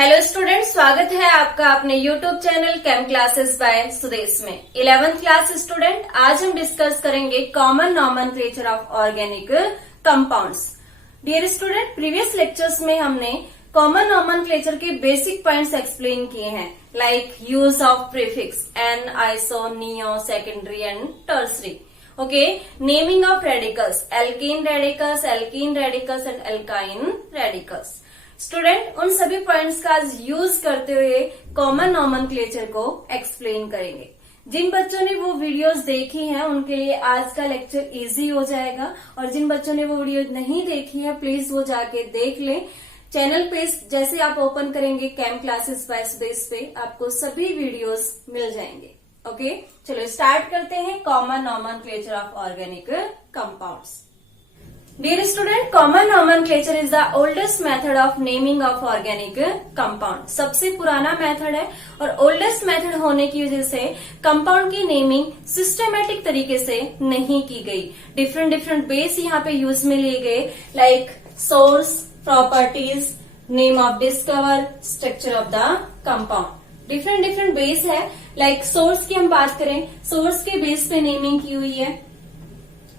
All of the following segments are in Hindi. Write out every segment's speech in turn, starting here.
हेलो स्टूडेंट, स्वागत है आपका अपने YouTube channel chem classes by Sudesh में। 11th क्लास स्टूडेंट, आज हम डिस्कस करेंगे common nomenclature of organic compounds. Dear student, previous lectures में हमने कॉमन नॉमेनक्लेचर के बेसिक पॉइंट्स एक्सप्लेन किए हैं, like use of prefix n, iso, neo, secondary and tertiary. Okay, naming of radicals, alkene radicals and alkyne radicals. Student, उन सभी पॉइंट्स का यूज करते हुए कॉमन नॉमेनक्लेचर को एक्सप्लेन करेंगे। जिन बच्चों ने वो वीडियोस देखी हैं उनके लिए आज का लेक्चर इजी हो जाएगा, और जिन बच्चों ने वो वीडियो नहीं देखी है प्लीज वो जाके देख लें। चैनल पे जैसे आप ओपन करेंगे केम क्लासेस बाय सुदेश पे, आपको सभी वीडियोस मिल जाएंगे। ओके, चलो स्टार्ट करते हैं common nomenclature of organic compounds. Dear student, common nomenclature is the oldest method of naming of organic compound। सबसे पुराना मेथड है और ओल्डेस्ट मेथड होने की वजह से कंपाउंड की नेमिंग सिस्टमेटिक तरीके से नहीं की गई। डिफरेंट बेस यहाँ पे यूज में लिए गए, like source, properties, name of discover, structure of the compound. Different base है। लाइक सोर्स की हम बात करें, सोर्स के बेस पे नेमिंग की हुई है।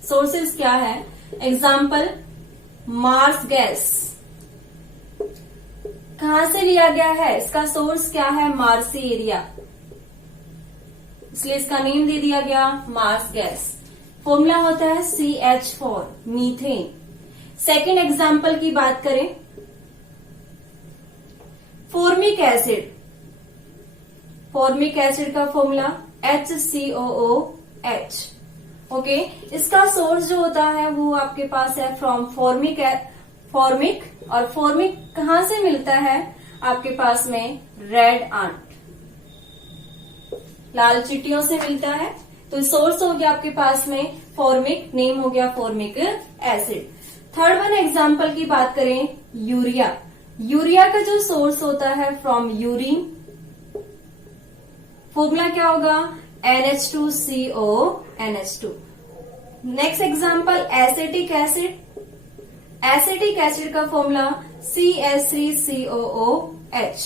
सोर्सेज क्या है? एग्जाम्पल, मार्स गैस कहां से लिया गया है? इसका सोर्स क्या है? मार्सी एरिया, इसलिए इसका नेम दे दिया गया मार्स गैस। फॉर्मूला होता है CH4, मीथेन। सेकेंड एग्जाम्पल की बात करें, फॉर्मिक एसिड। फॉर्मिक एसिड का फॉर्मूला HCOOH। ओके, इसका सोर्स जो होता है वो आपके पास है फ्रॉम फॉर्मिक, और फॉर्मिक कहां से मिलता है? आपके पास में रेड आंट, लाल चींटियों से मिलता है। तो सोर्स हो गया आपके पास में फॉर्मिक, नेम हो गया formic acid. Third one example की बात करें, यूरिया। यूरिया का जो सोर्स होता है फ्रॉम यूरिन, फॉर्मूला क्या होगा? NH2CO NH2। Next example, acetic acid. Acetic acid का फॉर्मूला CH3COOH।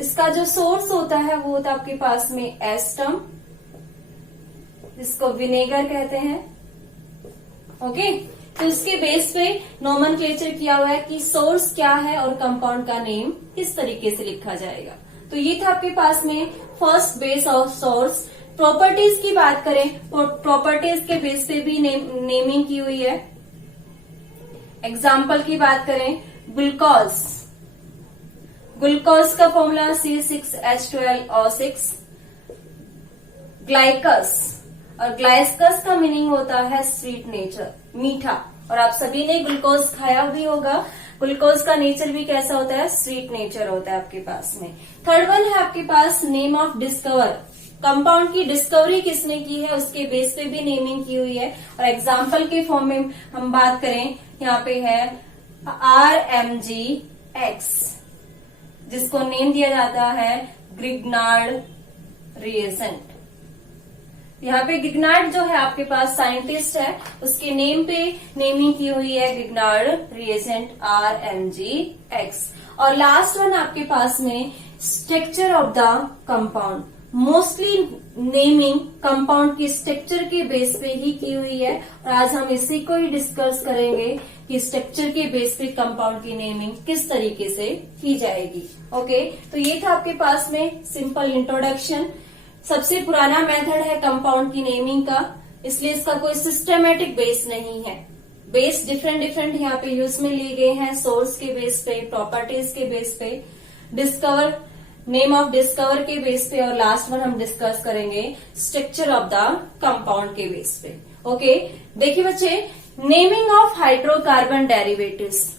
इसका जो सोर्स होता है वो होता है आपके पास में एस्टम, जिसको विनेगर कहते हैं। ओके, तो इसके बेस पे नॉमेनक्लेचर किया हुआ है कि सोर्स क्या है और कंपाउंड का नेम किस तरीके से लिखा जाएगा। तो ये था आपके पास में first base of source. Properties की बात करें, प्रॉपर्टीज के बेस पे भी नेमिंग की हुई है। एग्जाम्पल की बात करें, ग्लूकोज। ग्लूकोज का फॉर्मूला C6H12O6। ग्लाइकस, और ग्लाइकस का मीनिंग होता है स्वीट नेचर, मीठा। और आप सभी ने ग्लूकोज खाया भी होगा। ग्लूकोज का नेचर भी कैसा होता है? स्वीट नेचर होता है आपके पास में। थर्ड वन है आपके पास नेम ऑफ डिस्कवर। कंपाउंड की डिस्कवरी किसने की है उसके बेस पे भी नेमिंग की हुई है। और एग्जाम्पल के फॉर्म में हम बात करें, यहाँ पे है RMGX, जिसको नेम दिया जाता है ग्रिग्नार्ड रिएजेंट। यहाँ पे ग्रिग्नार्ड जो है आपके पास साइंटिस्ट है, उसके नेम पे नेमिंग की हुई है ग्रिग्नार्ड रिएजेंट RMGX। और लास्ट वन आपके पास में structure of the compound. Mostly naming compound की स्ट्रक्चर के बेस पे ही की हुई है, और आज हम इसी को ही डिस्कस करेंगे कि स्ट्रक्चर के बेस पे कंपाउंड की नेमिंग किस तरीके से की जाएगी। ओके, तो ये था आपके पास में सिंपल इंट्रोडक्शन। सबसे पुराना मेथड है कंपाउंड की नेमिंग का, इसलिए इसका कोई सिस्टमेटिक बेस नहीं है। बेस डिफरेंट यहाँ पे यूज में लिए गए हैं, सोर्स के बेस पे, प्रॉपर्टीज के बेस पे, डिस्कवर, नेम ऑफ डिस्कवर के बेस पे, और लास्ट वन हम डिस्कस करेंगे स्ट्रक्चर ऑफ द कंपाउंड के बेस पे। ओके, देखिए बच्चे, naming of hydrocarbon derivatives.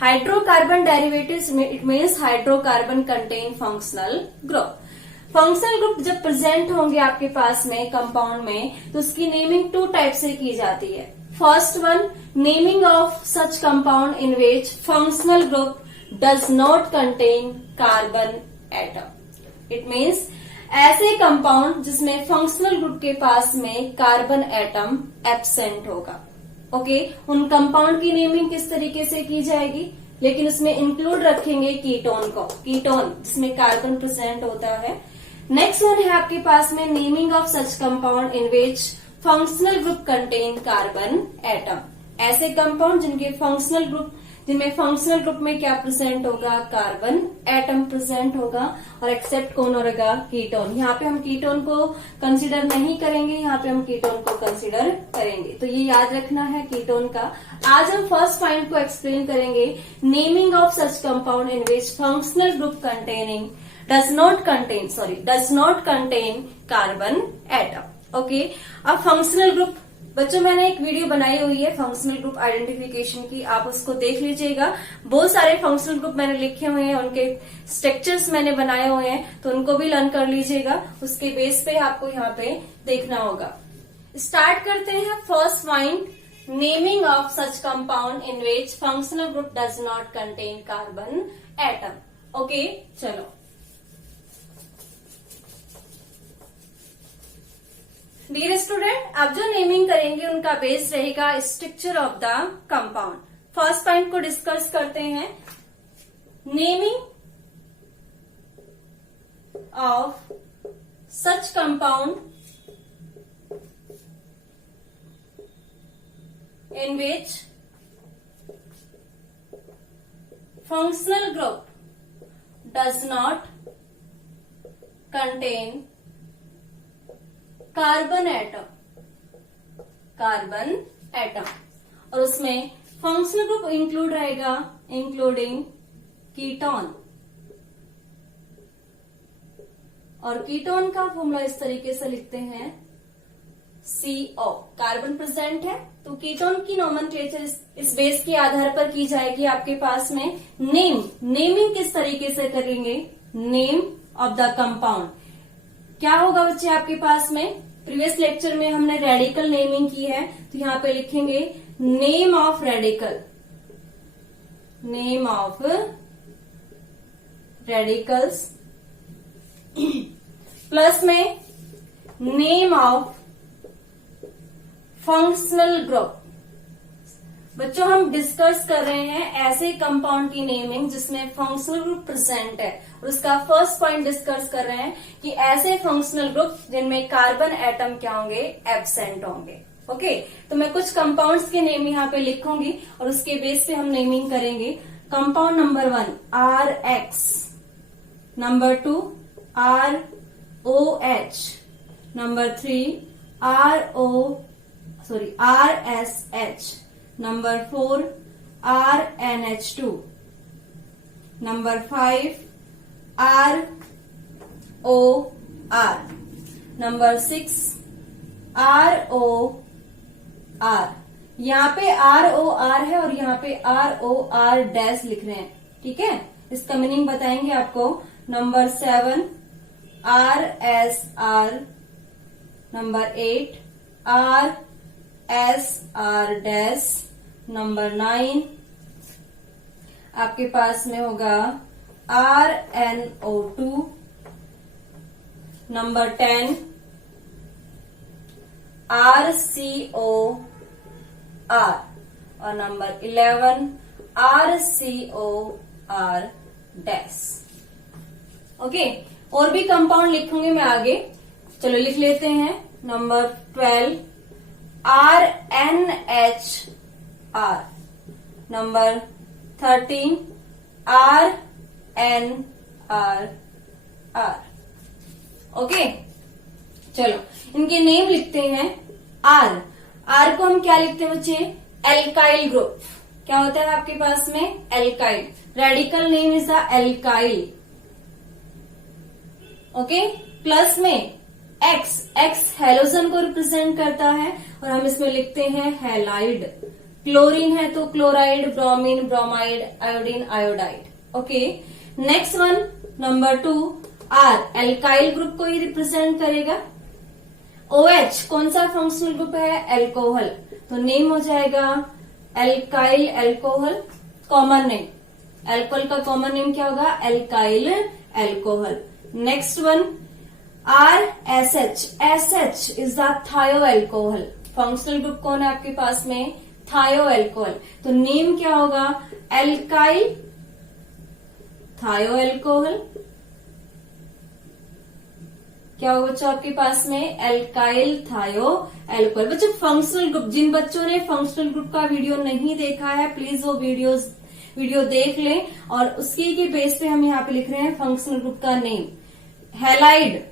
Hydrocarbon derivatives it means hydrocarbon contain functional group. Functional group जब प्रेजेंट होंगे आपके पास में कंपाउंड में, तो उसकी नेमिंग टू टाइप से की जाती है। First one, naming of such compound in which functional group does not contain carbon atom. It means ऐसे कंपाउंड जिसमें फंक्शनल ग्रुप के पास में कार्बन एटम एब्सेंट होगा। ओके, उन कंपाउंड की नेमिंग किस तरीके से की जाएगी? लेकिन उसमें इंक्लूड रखेंगे कीटोन को, कीटोन जिसमें कार्बन प्रेजेंट होता है। नेक्स्ट वन है आपके पास में naming of such compound in which functional group contain carbon atom. ऐसे कंपाउंड जिनमें फंक्शनल ग्रुप में क्या प्रेजेंट होगा, कार्बन एटम प्रेजेंट होगा, और एक्सेप्ट कौन होगा, कीटोन। यहाँ पे हम कीटोन को कंसीडर नहीं करेंगे, यहाँ पे हम कीटोन को कंसीडर करेंगे, तो ये याद रखना है कीटोन का। आज हम फर्स्ट पॉइंट को एक्सप्लेन करेंगे, naming of such compound in which functional group containing does not contain carbon atom. Okay, अब फंक्शनल ग्रुप, बच्चों मैंने एक वीडियो बनाई हुई है फंक्शनल ग्रुप आइडेंटिफिकेशन की, आप उसको देख लीजिएगा। बहुत सारे फंक्शनल ग्रुप मैंने लिखे हुए हैं, उनके स्ट्रक्चर्स मैंने बनाए हुए हैं, तो उनको भी लर्न कर लीजिएगा। उसके बेस पे आपको यहाँ पे देखना होगा। स्टार्ट करते हैं first point, naming of such compound in which functional group does not contain carbon atom. Okay, चलो डियर स्टूडेंट, अब जो नेमिंग करेंगे उनका बेस रहेगा structure of the compound. First point को डिस्कस करते हैं, naming of such compound in which functional group does not contain carbon atom, और उसमें फंक्शनल ग्रुप इंक्लूड रहेगा, इंक्लूडिंग कीटोन। और कीटोन का फॉर्मूला इस तरीके से लिखते हैं, CO। कार्बन प्रेजेंट है तो कीटोन की नोमेनक्लेचर इस बेस के आधार पर की जाएगी आपके पास में। नेमिंग किस तरीके से करेंगे, नेम ऑफ द कंपाउंड क्या होगा बच्चे आपके पास में, प्रीवियस लेक्चर में हमने रेडिकल नेमिंग की है, तो यहाँ पे लिखेंगे नेम ऑफ रेडिकल्स प्लस में नेम ऑफ फंक्शनल ग्रुप। बच्चों हम डिस्कस कर रहे हैं ऐसे कंपाउंड की नेमिंग जिसमें फंक्शनल ग्रुप प्रेजेंट है, और उसका फर्स्ट पॉइंट डिस्कस कर रहे हैं कि ऐसे फंक्शनल ग्रुप जिनमें कार्बन एटम क्या होंगे, एब्सेंट होंगे। ओके, तो मैं कुछ कंपाउंड्स के नेम यहाँ पे लिखूंगी और उसके बेस पे हम नेमिंग करेंगे। Compound number 1 RX, number 2 ROH, number 3 RSH, number 4 RNH2, number 5 ROR, number 6 ROR। यहाँ पे ROR है और यहाँ पे ROR डैश लिख रहे हैं, ठीक है, इसका मीनिंग बताएंगे आपको। Number 7 RSR, number 8 RSR dash, number 9 आपके पास में होगा RNO2, नंबर 10 RCOR, और नंबर 11 RCOR डैश। ओके, और भी कंपाउंड लिखूंगी मैं आगे, चलो लिख लेते हैं। Number 12 RNHR, number 13 RNRR। Okay, चलो इनके नेम लिखते हैं। R को हम क्या लिखते हैं बच्चे, एल्काइल ग्रुप। क्या होता है आपके पास में, alkyl, radical name is the alkyl. Okay, plus में X हेलोजन को रिप्रेजेंट करता है और हम इसमें लिखते हैं हैलाइड। क्लोरीन है तो chloride, bromine, bromide, iodine, iodide. Okay, next one number 2 R alkyl group को ही रिप्रेजेंट करेगा। OH कौन सा फंक्शनल ग्रुप है, एल्कोहल, तो नेम हो जाएगा alkyl alcohol. Common name, alcohol का कॉमन नेम क्या होगा, alkyl alcohol. Next one RSH, SH is the थायो एल्कोहल। फंक्शनल ग्रुप कौन है आपके पास में, थायो एल्कोहल। तो नेम क्या होगा? एल्काइल थायो एल्कोहल। क्या होगा बच्चों आपके पास में? एल्काइल थायो एल्कोहल। बच्चों फंक्शनल ग्रुप, जिन बच्चों ने फंक्शनल ग्रुप का वीडियो नहीं देखा है प्लीज वो वीडियो देख लें, और उसकी के बेस पे हम यहाँ पे लिख रहे हैं फंक्शनल ग्रुप का नेम। हैलाइड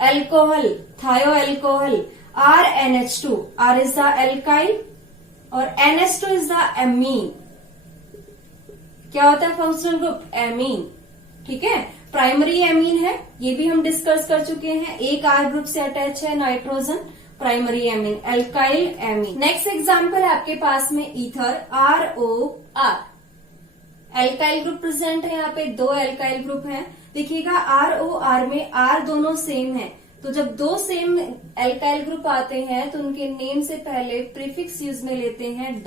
एल्कोहल थायो alcohol, RNH2, R is the alkyl और NH2 इज द एमीन। क्या होता है फंक्शनल ग्रुप? एमीन। ठीक है, प्राइमरी एमीन है, ये भी हम डिस्कस कर चुके हैं। एक R ग्रुप से अटैच है nitrogen, primary amine, alkyl amine. Next example है आपके पास में ether, ROR। Alkyl group present है, यहाँ पे दो एल्काइल ग्रुप हैं। देखिएगा ROR में R दोनों सेम है, तो जब दो सेम एल्काइल ग्रुप आते हैं तो उनके नेम से पहले प्रीफिक्स यूज में लेते हैं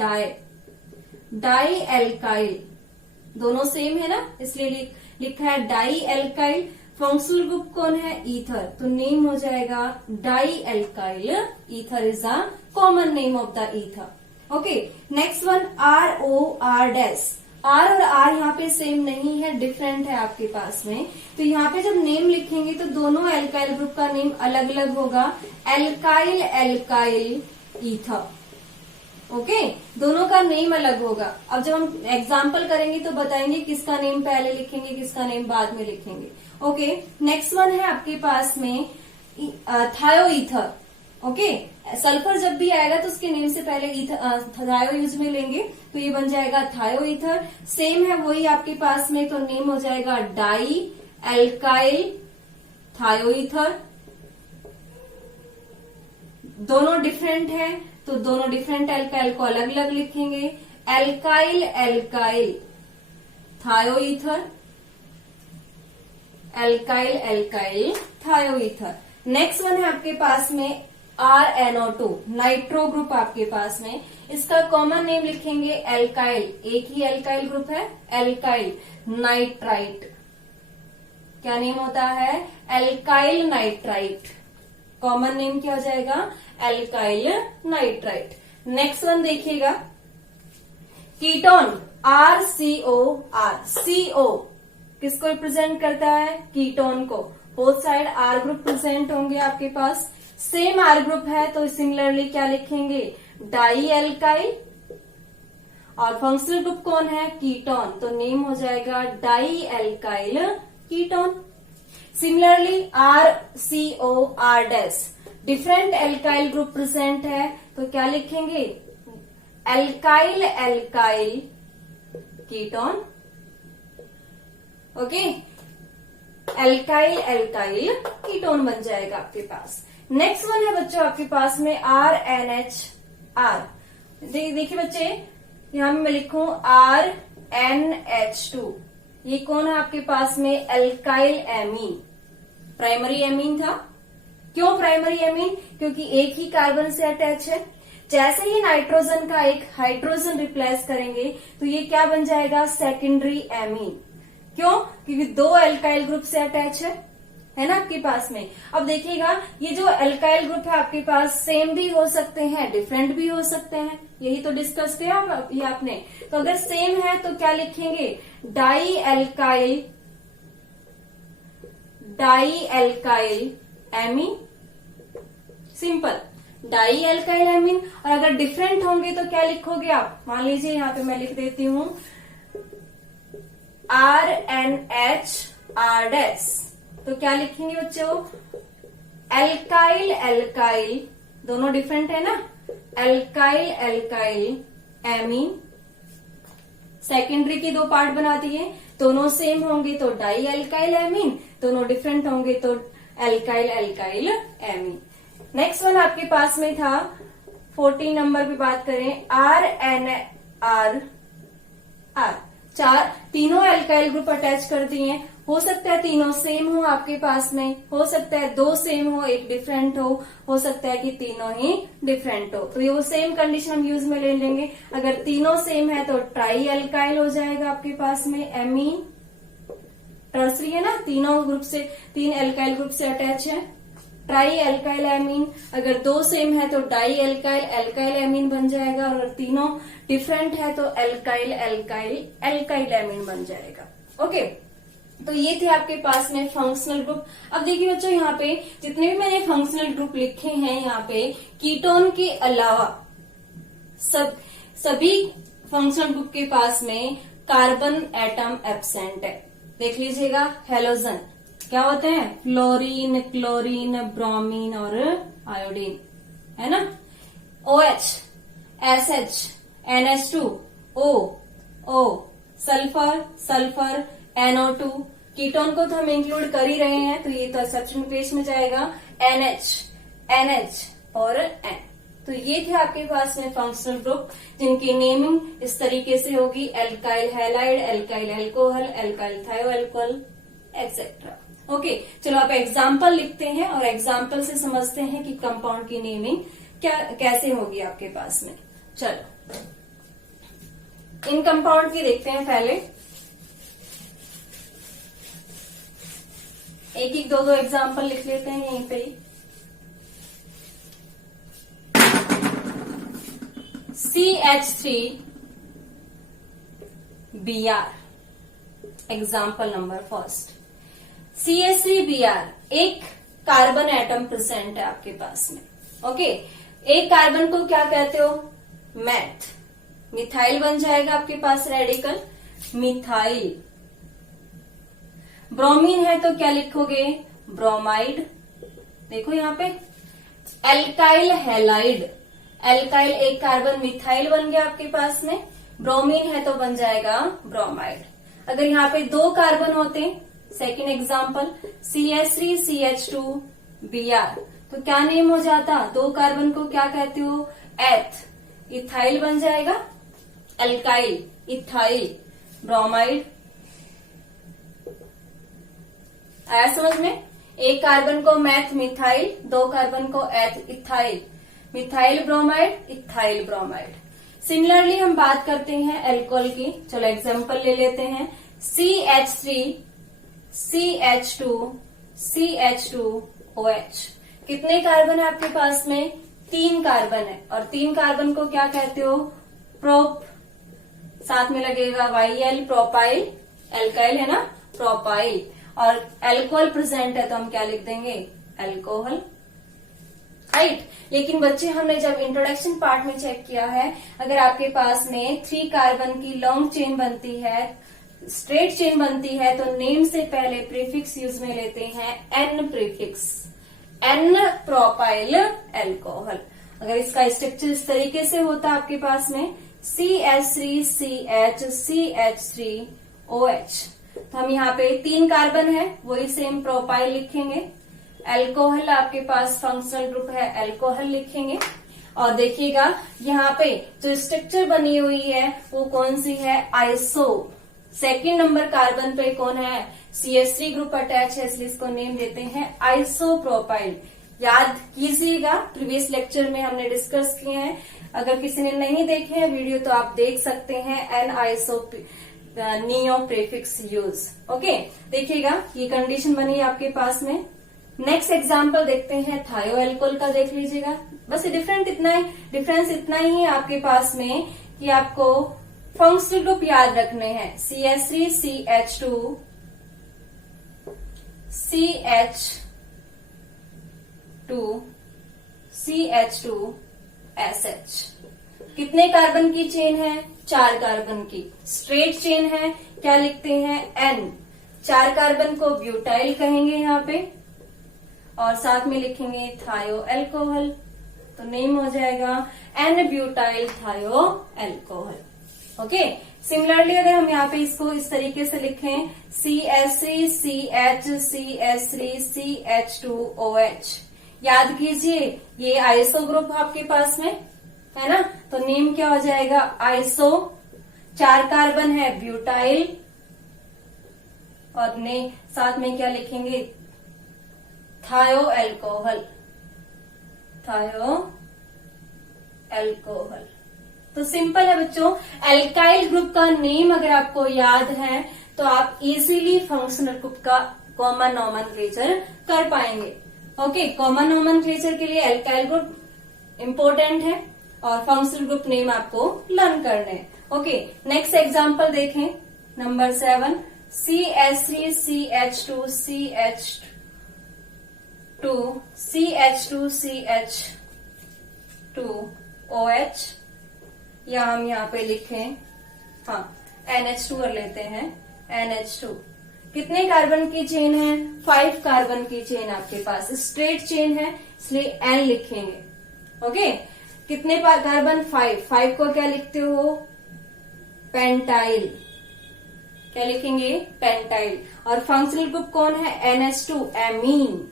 डाई एल्काइल। दोनों सेम है ना, इसलिए लिखा है डाई एल्काइल। फंक्शनल ग्रुप कौन है? ईथर, तो नेम हो जाएगा di alkyl. Ether is the common name of the ether. Okay, next one ROR-। R और R यहाँ पे सेम नहीं है, डिफरेंट है आपके पास में। तो यहाँ पे जब नेम लिखेंगे तो दोनों एल्काइल ग्रुप का नेम अलग अलग होगा, एल्काइल एल्काइल ईथर। ओके, दोनों का नेम अलग होगा। अब जब हम एग्जाम्पल करेंगे तो बताएंगे किसका नेम पहले लिखेंगे, किसका नेम बाद में लिखेंगे। ओके, नेक्स्ट वन है आपके पास में थायो ईथर। ओके, सल्फर जब भी आएगा तो उसके नेम से पहले थायो यूज में लेंगे, तो ये बन जाएगा थायो ईथर। सेम है वही आपके पास में, तो नेम हो जाएगा डाई एल्काइल थायो ईथर। दोनों डिफरेंट है तो दोनों डिफरेंट एल्काइल को अलग अलग लिखेंगे, एल्काइल एल्काइल थायो ईथर, एल्काइल एल्काइल थायो ईथर। नेक्स्ट वन है आपके पास में RNO2, नाइट्रो ग्रुप आपके पास में। इसका कॉमन नेम लिखेंगे एल्काइल, एक ही एल्काइल ग्रुप है, एल्काइल नाइट्राइट। क्या नेम होता है? Alkyl nitrite. कॉमन नेम क्या हो जाएगा? Alkyl nitrite. नेक्स्ट वन देखिएगा, कीटोन RCOR। CO किसको रिप्रेजेंट करता है? कीटोन को। Both side R group present होंगे आपके पास। सेम R ग्रुप है तो सिमिलरली क्या लिखेंगे? Di alkyl. और फंक्शनल ग्रुप कौन है? कीटोन, तो नेम हो जाएगा di alkyl ketone. Similarly RCOR-। Different alkyl group present है तो क्या लिखेंगे? Alkyl alkyl ketone. Okay, alkyl alkyl ketone बन जाएगा आपके पास। नेक्स्ट वन है बच्चों आपके पास में RNHR। देखिए बच्चे, यहां मैं लिखूं RNH2। ये कौन है आपके पास में? एल्काइल एमीन, प्राइमरी एमीन था। क्यों प्राइमरी एमीन? क्योंकि एक ही कार्बन से अटैच है। जैसे ही नाइट्रोजन का एक हाइड्रोजन रिप्लेस करेंगे तो ये क्या बन जाएगा? Secondary amine. क्यों? क्योंकि दो एल्काइल ग्रुप से अटैच है ना आपके पास में। अब देखिएगा, ये जो एल्काइल ग्रुप है आपके पास सेम भी हो सकते हैं, डिफरेंट भी हो सकते हैं, यही तो डिस्कस किया ये आपने। तो अगर सेम है तो क्या लिखेंगे? Di alkyl amine. Simple, di alkyl amine. और अगर डिफरेंट होंगे तो क्या लिखोगे आप? मान लीजिए यहाँ पे मैं लिख देती हूं RNHR-। तो क्या लिखेंगे बच्चों? एल्काइल एल्काइल, दोनों डिफरेंट है ना, एल्काइल एल्काइल एमीन। सेकेंडरी के दो पार्ट बना दिए, दोनों सेम होंगे तो डाई एल्काइल एमीन, दोनों डिफरेंट होंगे तो alkyl alkyl amine. Next one आपके पास में था 14 नंबर पे बात करें, RNR। तीनों एल्काइल ग्रुप अटैच कर दिए। हो सकता है तीनों सेम हो आपके पास में, हो सकता है दो सेम हो एक डिफरेंट हो सकता है कि तीनों ही डिफरेंट हो। तो ये वो सेम कंडीशन हम यूज में ले लेंगे। अगर तीनों सेम है तो ट्राई एल्काइल हो जाएगा आपके पास में, एमीन। टर्सरी है ना, तीनों ग्रुप से, तीन एल्काइल ग्रुप से अटैच है, ट्राई एल्काइल एमीन, अगर दो सेम है तो डाई एल्काइल एल्काइल एमीन बन जाएगा, और अगर तीनों डिफरेंट है तो एल्काइल एल्काइल एल्काइल एमीन बन जाएगा। ओके, तो ये थे आपके पास में फंक्शनल ग्रुप। अब देखिए बच्चों, यहाँ पे जितने भी मैंने फंक्शनल ग्रुप लिखे हैं, यहाँ पे कीटोन के अलावा सभी फंक्शनल ग्रुप के पास में कार्बन एटम एब्सेंट है। देख लीजिएगा, हेलोजन क्या होते हैं, फ्लोरीन, क्लोरीन, ब्रोमीन और आयोडीन, है ना। OH, SH, NH2, O, sulphur, sulphur, NO2, ketone को तो हम इंक्लूड कर ही रहे हैं, तो ये तो सब्स्टिट्यूशन पेज में जाएगा, NH और N। तो ये थे आपके पास में फंक्शनल ग्रुप जिनकी नेमिंग इस तरीके से होगी, alkyl halide, alkyl alcohol, alkyl thioalcohol etcetera. Okay, चलो आप एग्जाम्पल लिखते हैं और एग्जाम्पल से समझते हैं कि कंपाउंड की नेमिंग कैसे होगी आपके पास में। चलो इन कंपाउंड की देखते हैं, पहले एक एक दो एग्जाम्पल लिख लेते हैं यहीं पे ही। CH3Br, example number first. CH3Br, एक कार्बन एटम प्रेजेंट है आपके पास में। ओके, एक कार्बन को क्या कहते हो, मैथ, मिथाइल बन जाएगा आपके पास रेडिकल, मिथाइल। ब्रोमीन है तो क्या लिखोगे, ब्रोमाइड। देखो यहाँ पे एल्काइल हैलाइड, एल्काइल एक कार्बन मिथाइल बन गया आपके पास में, ब्रोमीन है तो बन जाएगा ब्रोमाइड। अगर यहाँ पे दो कार्बन होते, सेकेंड एग्जाम्पल CH3CH2Br, तो क्या नेम हो जाता, दो कार्बन को क्या कहते हो, एथ, इथाइल बन जाएगा, एल्काइल, इथाइल, ब्रोमाइड। आया समझ में, एक कार्बन को मैथ मिथाइल, दो कार्बन को एथ ethyl, methyl bromide, ethyl bromide. Similarly हम बात करते हैं एल्कोहल की, चलो एग्जांपल ले लेते हैं, CH3CH2CH2OH। कितने कार्बन है आपके पास में, 3 कार्बन है, और 3 कार्बन को क्या कहते हो, प्रोप, साथ में लगेगा YL, प्रोपाइल, एल्काइल है ना, प्रोपाइल। और अल्कोहल प्रेजेंट है तो हम क्या लिख देंगे, अल्कोहल, राइट। लेकिन बच्चे हमने जब इंट्रोडक्शन पार्ट में चेक किया है, अगर आपके पास में 3 कार्बन की लॉन्ग चेन बनती है, स्ट्रेट चेन बनती है, तो नेम से पहले प्रीफिक्स यूज में लेते हैं N prefix, N propyl alcohol. अगर इसका स्ट्रक्चर इस तरीके से होता आपके पास में CH3CH3OH, तो हम यहाँ पे 3 कार्बन है, वही सेम प्रोपाइल लिखेंगे, अल्कोहल आपके पास फंक्शनल ग्रुप है, अल्कोहल लिखेंगे। और देखिएगा यहाँ पे जो स्ट्रक्चर बनी हुई है वो कौन सी है, आइसो। सेकेंड नंबर कार्बन पे कौन है, CH3 ग्रुप अटैच है, इसलिए इसको नेम देते हैं आइसोप्रोपाइल। याद कीजिएगा, प्रीवियस लेक्चर में हमने डिस्कस किए हैं, अगर किसी ने नहीं देखे हैं वीडियो तो आप देख सकते हैं, n iso neo prefix use. Okay, देखिएगा ये कंडीशन बनी है आपके पास में। नेक्स्ट एग्जाम्पल देखते हैं थायो एल्कोहल का, देख लीजिएगा। बस डिफरेंस इतना ही है आपके पास में कि आपको फंक्शनल ग्रुप याद रखने हैं, CH3CH2CH2SH। कितने कार्बन की चेन है, 4 कार्बन की स्ट्रेट चेन है, क्या लिखते हैं, N। 4 कार्बन को ब्यूटाइल कहेंगे यहाँ पे, और साथ में लिखेंगे थायो अल्कोहल, तो नेम हो जाएगा N ब्यूटाइल थायो अल्कोहल। ओके, सिमिलरली अगर हम यहाँ पे इसको इस तरीके से लिखें, CH3CH3CH2OH, याद कीजिए ये आइसो ग्रुप आपके पास में है ना, तो नेम क्या हो जाएगा, आइसो। 4 कार्बन है, ब्यूटाइल, और ने साथ में क्या लिखेंगे, थायो अल्कोहल, थायो अल्कोहल। तो सिंपल है बच्चों, एल्काइल ग्रुप का नेम अगर आपको याद है तो आप इजीली फंक्शनल ग्रुप का कॉमन नॉमेनक्लेचर कर पाएंगे। ओके, कॉमन नोमेनक्लेचर के लिए एल्काइल ग्रुप इंपॉर्टेंट है और फंक्शनल ग्रुप नेम आपको लर्न करने हैं। ओके, नेक्स्ट एग्जांपल देखें, number 7, CH3 CH2 CH2 CH2 CH2 OH, या हम यहाँ पे लिखें, हाँ NH2 कर लेते हैं, NH2। कितने कार्बन की चेन है? 5 कार्बन की चेन आपके पास, स्ट्रेट चेन है इसलिए N लिखेंगे। ओके, कितने कार्बन? 5 को क्या लिखते हो? पेंटाइल। क्या लिखेंगे? पेंटाइल। और फंक्शनल ग्रुप कौन है? NH2, amine.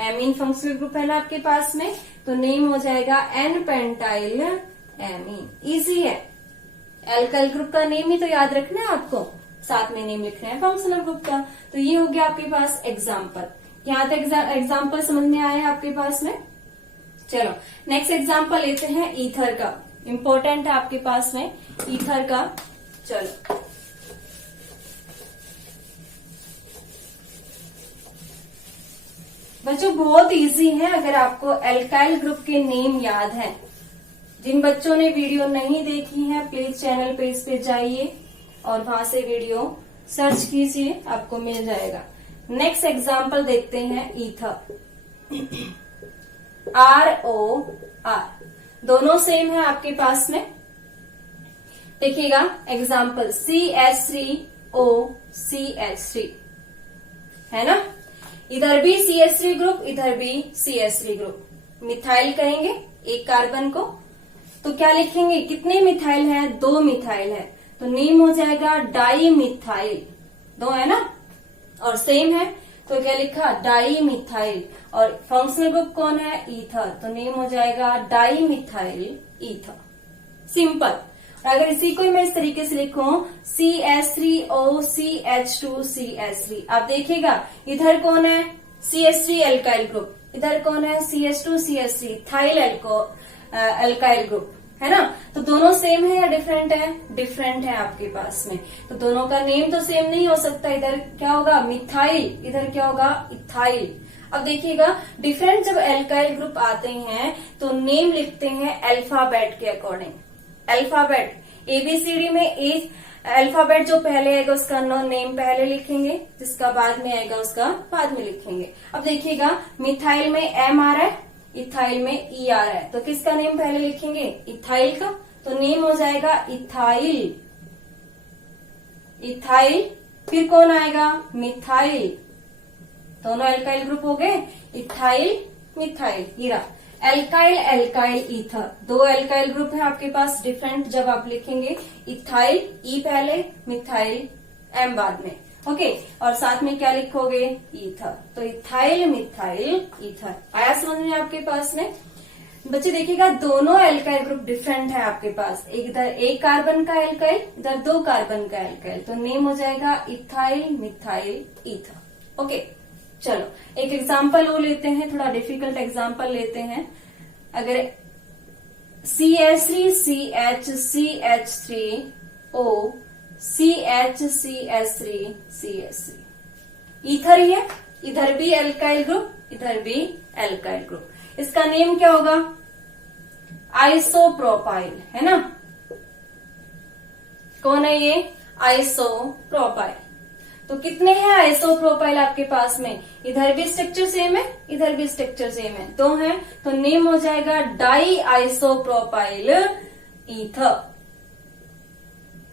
Amine functional group है ना आपके पास में, तो नेम हो जाएगा N पेंटाइल एमीन। इजी है, एल्काइल ग्रुप का नेम ही तो याद रखना है आपको, साथ में नेम लिखना है फंक्शनल ग्रुप का। तो ये हो गया आपके पास एग्जाम्पल। यहाँ तक एग्जाम्पल समझ में आया है आपके पास में? चलो नेक्स्ट एग्जाम्पल लेते हैं ईथर का, इंपॉर्टेंट है आपके पास में ईथर का। चलो बच्चों बहुत इजी है अगर आपको एल्काइल ग्रुप के नेम याद है। जिन बच्चों ने वीडियो नहीं देखी है प्लीज चैनल पेज पे जाइए और वहां से वीडियो सर्च कीजिए, आपको मिल जाएगा। नेक्स्ट एग्जाम्पल देखते हैं ईथर, ROR, दोनों सेम है आपके पास में। देखिएगा एग्जाम्पल CH3O CH3 है ना, इधर भी CH3 ग्रुप, इधर भी CH3 ग्रुप। मिथाइल कहेंगे एक कार्बन को, तो क्या लिखेंगे? कितने मिथाइल है? 2 मिथाइल है, तो नेम हो जाएगा डाई मिथाइल। 2 है ना, और सेम है तो क्या लिखा? Di methyl. और फंक्शनल ग्रुप कौन है? ईथर, तो नेम हो जाएगा डाई मिथाइल ईथर। सिंपल। अगर इसी को मैं इस तरीके से लिखूं CH3O CH2 CH3, आप देखिएगा इधर कौन है? CH3 एल्काइल ग्रुप, इधर कौन है? CH2 CH3 थाइल एल्काइल ग्रुप, है ना। तो दोनों सेम है या डिफरेंट है? डिफरेंट है आपके पास में, तो दोनों का नेम तो सेम नहीं हो सकता। इधर क्या होगा? मिथाइल, इधर क्या होगा? इथाइल। अब देखिएगा डिफरेंट जब एल्काइल ग्रुप आते हैं तो नेम लिखते हैं अल्फाबेट के अकॉर्डिंग। अल्फाबेट ABCD में ए अल्फाबेट जो पहले आएगा उसका नेम पहले लिखेंगे, जिसका बाद में आएगा उसका बाद में लिखेंगे। अब देखिएगा मिथाइल में M आ रहा है, इथाइल में E आ रहा है, तो किसका नेम पहले लिखेंगे? इथाइल का, तो नेम हो जाएगा इथाइल। इथाइल, फिर कौन आएगा? मिथाइल। दोनों एल्काइल ग्रुप हो गए, इथाइल मिथाइल। हीरा alkyl alkyl ether, 2 alkyl group है आपके पास डिफरेंट। जब आप लिखेंगे इथाइल E पहले, मिथाइल M बाद में। ओके, और साथ में क्या लिखोगे? ईथर, तो इथाइल मिथाइल ईथर। आया समझ में आपके पास में? बच्चे देखिएगा दोनों एल्काइल ग्रुप डिफरेंट है आपके पास, इधर 1 कार्बन का एल्काइल, इधर 2 कार्बन का एल्काइल, तो नेम हो जाएगा इथाइल मिथाइल ईथर। ओके, चलो एक एग्जाम्पल वो लेते हैं, थोड़ा डिफिकल्ट एग्जाम्पल लेते हैं। अगर CH3 CH CH3O CH CH3 CH3, ether ही है, इधर भी एल्काइल ग्रुप, इधर भी एल्काइल ग्रुप। इसका नेम क्या होगा? आइसोप्रोपाइल, है ना। कौन है ये? आइसोप्रोपाइल। तो कितने हैं आइसोप्रोपाइल आपके पास में? इधर भी स्ट्रक्चर सेम है, इधर भी स्ट्रक्चर सेम है, 2 हैं, तो नेम हो जाएगा डाई आइसोप्रोपाइल ईथर।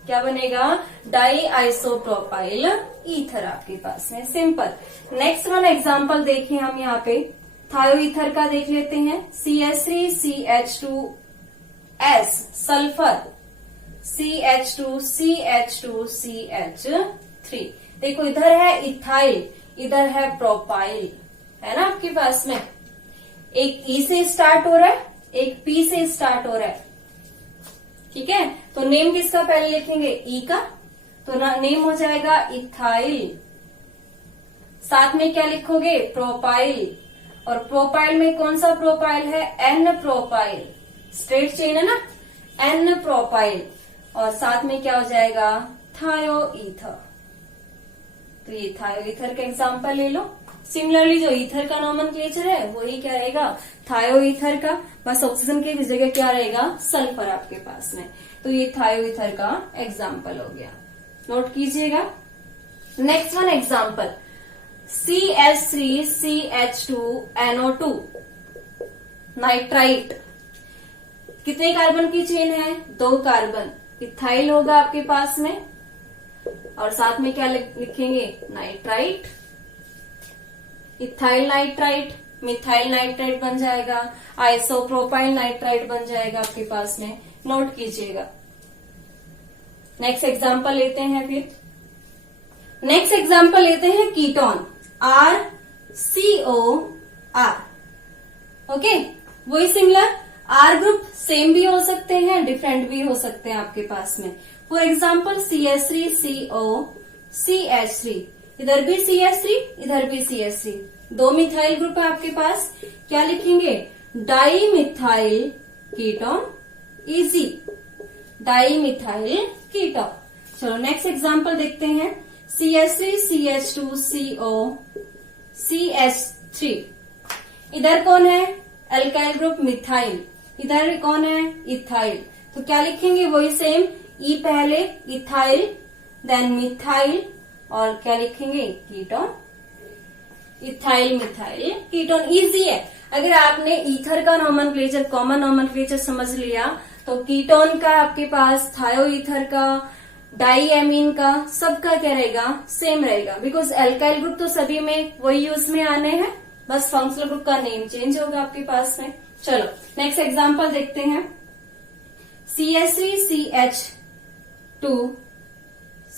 क्या बनेगा? डाई आइसोप्रोपाइल ईथर आपके पास में। सिंपल। नेक्स्ट वन एग्जांपल देखें हम यहाँ पे थायो ईथर का देख लेते हैं। CH3 CH2S sulphur, CH2 CH2 CH3। देखो इधर है इथाइल, इधर है प्रोपाइल, है ना आपके पास में। एक E से स्टार्ट हो रहा है, एक P से स्टार्ट हो रहा है, ठीक है। तो नेम किसका पहले लिखेंगे? E का, तो नेम हो जाएगा इथाइल। साथ में क्या लिखोगे? प्रोपाइल। और प्रोपाइल में कौन सा प्रोपाइल है? N प्रोपाइल, स्ट्रेट चेन है ना, N प्रोपाइल। और साथ में क्या हो जाएगा? थायो ईथर। तो ये थायो ईथर का एग्जाम्पल ले लो। सिमिलरली जो ईथर का नोमेनक्लेचर है वही क्या रहेगा, थायो ईथर का, बस ऑक्सीजन की जगह क्या रहेगा, सल्फर आपके पास में। तो ये थायो ईथर का एग्जाम्पल हो गया, नोट कीजिएगा। Next one example, CH3CH2NO2 nitrite. कितने कार्बन की चेन है, 2 कार्बन, इथाइल होगा आपके पास में, और साथ में क्या लिखेंगे, nitrite, ethyl nitrite, methyl nitrite बन जाएगा, आइसोप्रोपाइल नाइट्राइट बन जाएगा आपके पास में, नोट कीजिएगा। नेक्स्ट एग्जांपल लेते हैं फिर। नेक्स्ट एग्जांपल लेते हैं कीटोन, RCOR। ओके, वही सिमिलर, R ग्रुप सेम भी हो सकते हैं, डिफरेंट भी हो सकते हैं आपके पास में। फॉर एग्जाम्पल CH3CO CH3, इधर भी CH3 इधर भी CH3, 2 मिथाइल ग्रुप है आपके पास, क्या लिखेंगे, di methyl ketone, easy di methyl ketone. चलो नेक्स्ट एग्जांपल देखते हैं, CH3CH2CO CH3, इधर कौन है, एल्काइल ग्रुप मिथाइल, इधर कौन है, इथाइल। तो क्या लिखेंगे, वही सेम, ई पहले, इथाइल देन मिथाइल, और क्या लिखेंगे, ketone, ethyl methyl ketone. Easy है, अगर आपने ईथर का नोमेनक्लेचर, कॉमन नोमेनक्लेचर समझ लिया तो कीटोन का आपके पास, थायो ईथर का, डाई एमीन का, सबका क्या रहेगा, सेम रहेगा, बिकॉज एल्काइल ग्रुप तो सभी में वही यूज में आने हैं, बस फंक्शनल ग्रुप का नेम चेंज होगा आपके पास में। चलो नेक्स्ट एग्जांपल देखते हैं, CH3CH2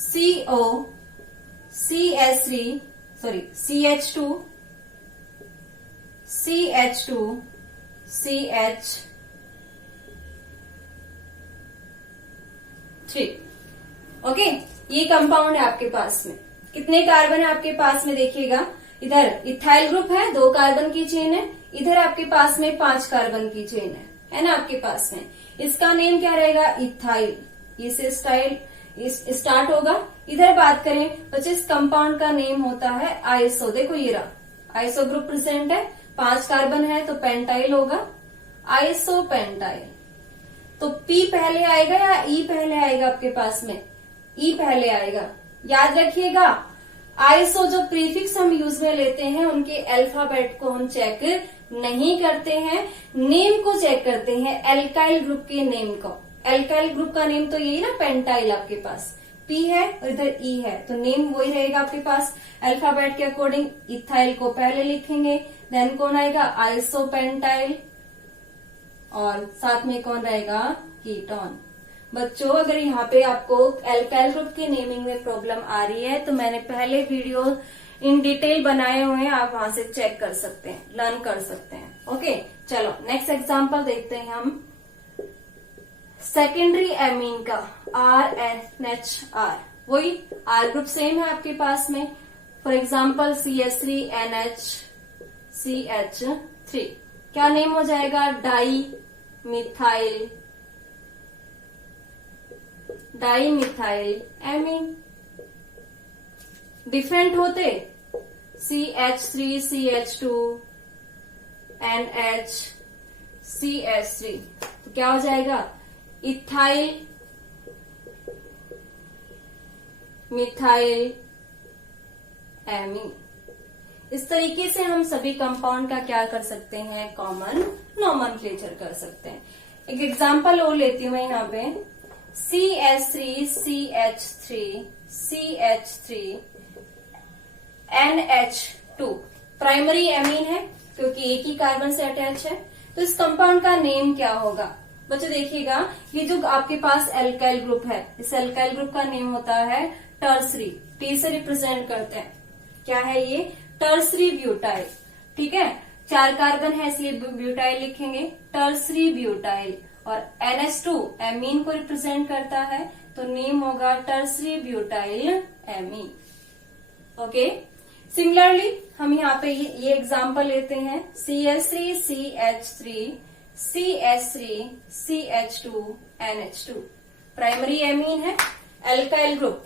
CO CH2 CH3। Okay, ये कंपाउंड है आपके पास में, कितने कार्बन है आपके पास में, देखिएगा, इधर इथाइल ग्रुप है, 2 कार्बन की चेन है, इधर आपके पास में 5 कार्बन की चेन है ना आपके पास में। इसका नेम क्या रहेगा, इथाइल, इसे स्टार्ट होगा। इधर बात करें तो जिस कंपाउंड का नेम होता है आइसो, देखो ये रहा, आइसो ग्रुप प्रेजेंट है, 5 कार्बन है तो पेंटाइल होगा, आइसो पेंटाइल। तो P पहले आएगा या E पहले आएगा आपके पास में, E पहले आएगा। याद रखिएगा, आइसो जो प्रीफिक्स हम यूज में लेते हैं उनके अल्फाबेट को हम चेक नहीं करते हैं, नेम को चेक करते हैं, एल्काइल ग्रुप के नेम को। एल्काइल ग्रुप का नेम तो यही ना, पेंटाइल आपके पास, P है और इधर E है, तो नेम वही रहेगा आपके पास। अल्फाबेट के अकॉर्डिंग इथाइल को पहले लिखेंगे, देन कौन आएगा, आइसोपेंटाइल, और साथ में कौन रहेगा, कीटोन। बच्चों अगर यहाँ पे आपको एल्काइल ग्रुप के नेमिंग में प्रॉब्लम आ रही है तो मैंने पहले वीडियो इन डिटेल बनाए हुए हैं, आप वहां से चेक कर सकते हैं, लर्न कर सकते हैं। ओके, चलो नेक्स्ट एग्जांपल देखते हैं हम, सेकेंडरी एमीन का, RNHR, वही R ग्रुप सेम है आपके पास में। फॉर एग्जाम्पल CH3NHCH3, क्या नेम हो जाएगा, डाई मिथाइल एमीन। डिफरेंट होते, CH3CH2NHCH3, तो क्या हो जाएगा, इथाइल मिथाइल एमीन। इस तरीके से हम सभी कंपाउंड का क्या कर सकते हैं, कॉमन नोमेनक्लेचर कर सकते हैं। एक एग्जांपल और लेती हूँ मैं यहाँ पे, CH3CH3NH2 प्राइमरी एमीन है क्योंकि एक ही कार्बन से अटैच है, तो इस कंपाउंड का नेम क्या होगा। बच्चों देखिएगा, ये जो आपके पास एल्काइल ग्रुप है, इस एल्काइल ग्रुप का नेम होता है टर्सरी, टी से रिप्रेजेंट करते हैं, क्या है ये, टर्सरी ब्यूटाइल। ठीक है, 4 कार्बन है इसलिए ब्यूटाइल लिखेंगे, टर्सरी ब्यूटाइल, और NH2 एमीन को रिप्रेजेंट करता है तो नेम होगा tertiary butyl amine. Okay, similarly हम यहाँ पे ये एग्जांपल लेते हैं, CH3CH3CH2NH2 प्राइमरी एमीन है, एल्काइल ग्रुप,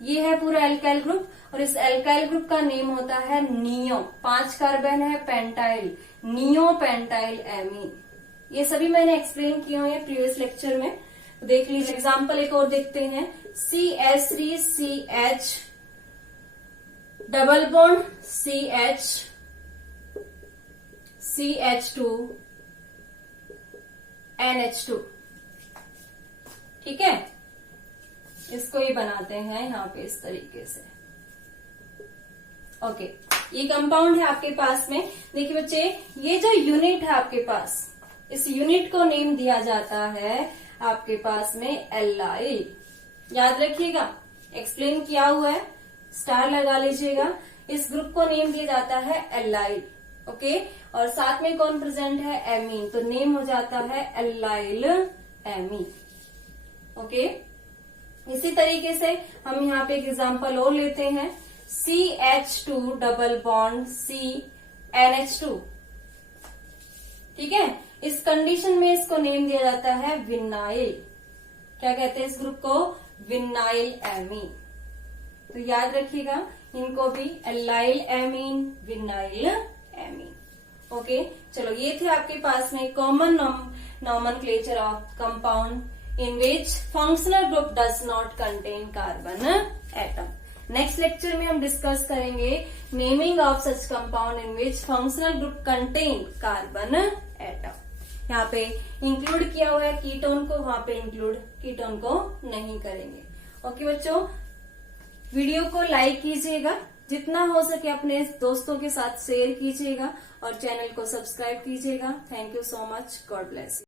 ये है पूरा एल्काइल ग्रुप और इस एल्काइल ग्रुप का नेम होता है नियो। 5 कार्बन है पेंटाइल, नियो पेंटाइल एमीन। ये सभी मैंने एक्सप्लेन किए हुए हैं प्रीवियस लेक्चर में, तो देख लीजिए। एग्जाम्पल एक और देखते हैं, CH3CH double bond CH CH2 NH2। ठीक है, इसको ही बनाते हैं यहाँ पे इस तरीके से। ओके, ये कंपाउंड है आपके पास में। देखिए बच्चे, ये जो यूनिट है आपके पास, इस यूनिट को नेम दिया जाता है आपके पास में एल्लाइल। याद रखिएगा, एक्सप्लेन किया हुआ है, स्टार लगा लीजिएगा। इस ग्रुप को नेम दिया जाता है एल्लाइल। ओके, और साथ में कौन प्रेजेंट है? एमीन, तो नेम हो जाता है एल्लाइल एमीन। ओके, इसी तरीके से हम यहाँ पे एक एग्जांपल और लेते हैं, CH2 डबल बॉन्ड CNH2। ठीक है, इस कंडीशन में इसको नेम दिया जाता है विनाइल। क्या कहते हैं इस ग्रुप को? Vinyl amine. तो याद रखिएगा इनको भी, एल्लाइल एमीन, विनाइल एमीन। ओके, चलो ये थे आपके पास में common nomenclature of compound in which functional group does not contain carbon atom. Next lecture में हम डिस्कस करेंगे naming of such compound in which functional group contain carbon atom. यहाँ पे इंक्लूड किया हुआ है कीटोन को, वहां पे इंक्लूड कीटोन को नहीं करेंगे। ओके बच्चों, वीडियो को लाइक कीजिएगा, जितना हो सके अपने दोस्तों के साथ शेयर कीजिएगा और चैनल को सब्सक्राइब कीजिएगा। Thank you so much, God bless you.